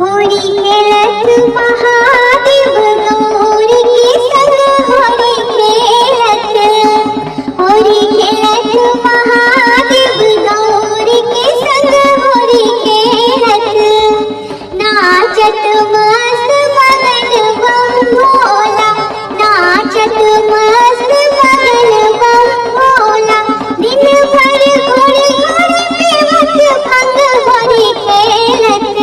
होरी खेलत महादेव गौर के संग होरी खेलत, होरी खेलत महादेव गौर के संग होरी खेलत, नाचत मस्त मगन बम भोला, नाचत मस्त मगन बम भोला, दिन भर घोड़े घोड़े पेवत भंग होरी खेलत,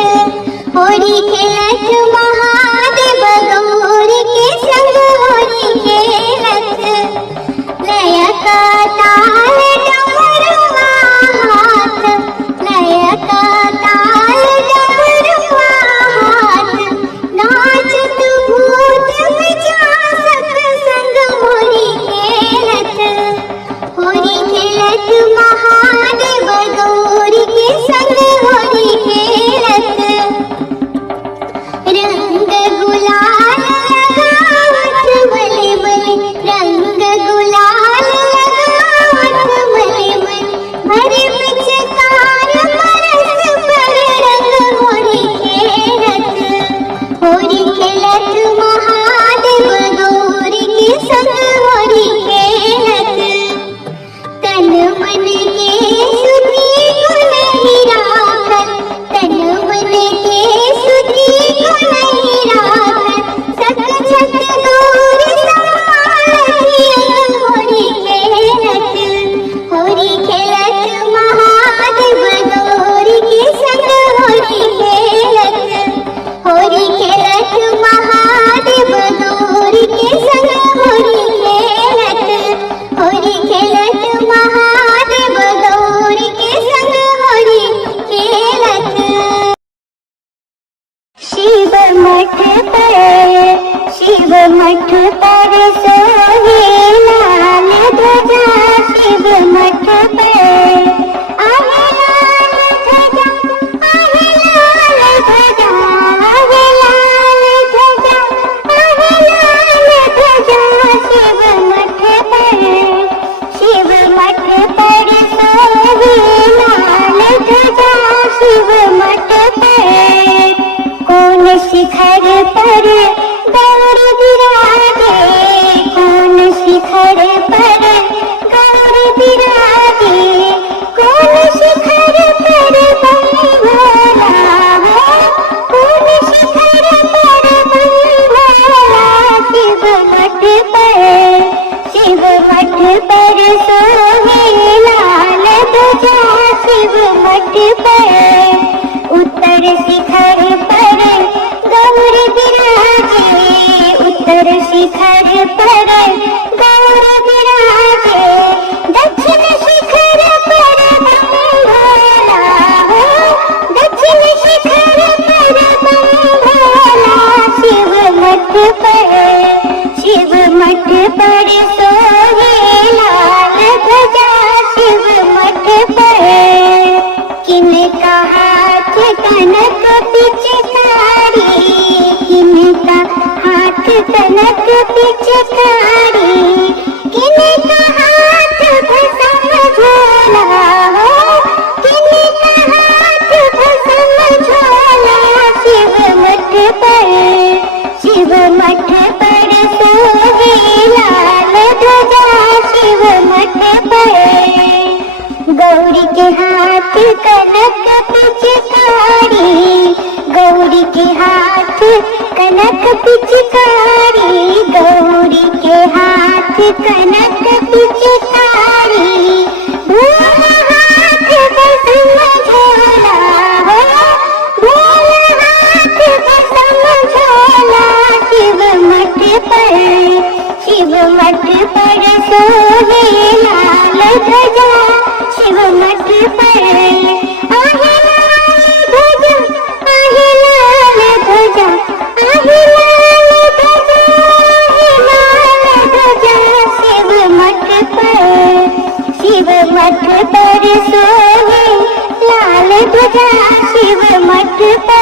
होरी खेलत महादेव गौर के संग होरी खेलत, लय का ताल डमरुआ हाथ, लय का ताल डमरुआ हाथ, नाचत भूत पिशाच संग होरी खेलत, होरी खेलत महादेव गौर के संग होरी खेलत, रंग गुलाल लगावत बले बले, रंग गुलाल लगावत बले बले, भरे पिचकार बरस पर रंग होरी खेलत, होरी खेलत महादेव गौर के संग होरी खेलत, तन मन के सुधि को नहीं राखत, तन मन के सुधि को नहीं राखत, सत छत गौर संभालती अंग होरी खेलत, होरी खेलत महादेव गौर के संग होरी खेलत, होरी खेलत महादेव गौर के संग होरी खेलत, होरी खेलत महादेव गौर के संग होरी खेलत। शिव मठ पर सोहे लाल ध्वजा, शिव मठ पर आहे लाल ध्वजा, आहे लाल ध्वजा, आहे लाल ध्वजा, आहे लाल ध्वजा, शिव मठ पर, शिव मठ पर सोहे लाल ध्वजा, शिव मठ पर, कौन शिखर पर गौर विराजे, कौन शिखर पर गौर विराजे, कौन शिखर पर बम भोला हो, कौन शिखर पर बम भोला, शिव मठ पर, शिव मठ पर सोहे लाल ध्वजा, शिव मठ पर, उत्तर शिखर पर गौर विराजे, उत्तर शिखर पर गौर विराजे, दक्षिण शिखर पर बम भोला हो, दक्षिण शिखर पर बम भोला, शिव मठ पर, शिव मठ पर सोहे लाल ध्वजा, शिव मठ पर, किनका हाथ कनक पिचकारी, किनका हाथ कनक पिचकारी, किनका हाथ भस्म झोला हो, किनका हाथ भस्म झोला, शिव मठ पर, शिव मठ पर सोहे लाल ध्वजा, शिव मठ पर, गौरी के हाथ कनक पिचकारी, गौरी के हाथ कनक पिचकारी, गौरी के हाथ कनक पिचकारी, भोला हाथ भस्म झोला हो, भोला हाथ भस्म झोला, शिव मठ पर, शिव मठ पर सोहे लाल ध्वजा, शिव मठ पर, आहे लाल ध्वजा, आहे लाल ध्वजा, आहे लाल ध्वजा, आहे लाल ध्वजा, शिव मठ पर, शिव मठ पर सोहे लाल ध्वजा, शिव मठ पर।